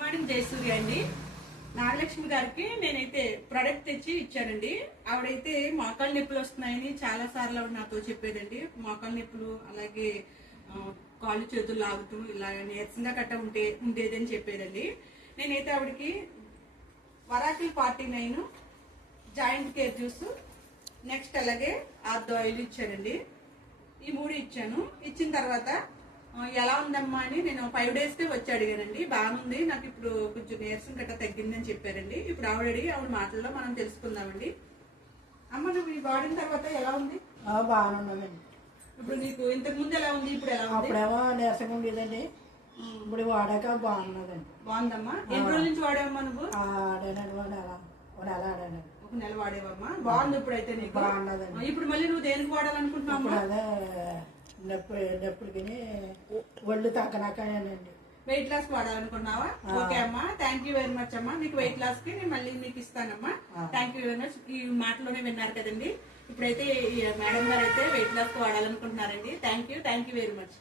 Morning Jayasurya అండి. నాగలక్ష్మి గారికి నేనైతే ప్రొడక్ట్ తెచ్చి ఇచ్చానండి. ఆవిడైతే మోకాళ్ళ నొప్పులు వస్తున్నాయని చాలా సార్లు ఆవిడ నాతో చెప్పేదండి. మోకాళ్ళ నొప్పులు అలాగే కాళ్ళు చేతులు లాగుతూ ఇలా నీరసంగా ఉండేదని చెప్పేదండి. నేనైతే ఆవిడకి వరాకిల్ 49 జాయింట్ కేర్ జ్యూస్, నెక్స్ట్ అలాగే ఆర్దో ఆయిల్ ఇచ్చానండి. ఈ 3 ఇచ్చాను. ఇచ్చిన తర్వాత ఎలా ఉందమ్మా అని నేను 5 days కే వచ్చి అడిగానండి. బాగుంది, నాకు ఇప్పుడు కొంచెం నీరసం గట్రా తగ్గిందని చెప్పారండి. ఇప్పుడు ఆవిడ మాటల్లో మనం తెలుసుకుందామండి. అమ్మ, నువ్వు ఈ వాడిన తర్వాత ఎలా ఉంది? బాగున్నామండి. ఇప్పుడు నీకు ఇంతకు ముందు ఎలా ఉంది, ఇప్పుడు ఎలా ఉంది? అప్పుడేమో నీరసంగా ఉండేదండి, ఇప్పుడు వాడాక బాగున్నదండి. బాగుందమ్మా. ఎన్ని రోజుల నుంచి వాడావమ్మా నువ్వు? ఆడానండి, నెల ఆడానండి. ఒక నెల వాడేవమ్మా. బాగుంది ఇప్పుడైతే నీకు? బాగున్నదండి. ఇప్పుడు మళ్ళీ నువ్వు దేనికి వాడాలనుకుంటున్నావు? అదే నొప్పులకి ఒళ్ళు తగ్గనాకనండి. వెయిట్ లాస్ వాడాలనుకున్నావా? ఓకే అమ్మా, థ్యాంక్ యూ వెరీ మచ్ అమ్మా. నీకు వెయిట్ లాస్ కి నేను మళ్ళీ నీకు ఇస్తానమ్మా. Thank you very much. ఈ మాటలోనే విన్నారు కదండి. ఇప్పుడైతే మేడం గారు అయితే వెయిట్ లాస్ కి వాడాలనుకుంటున్నారండి. Thank you very much.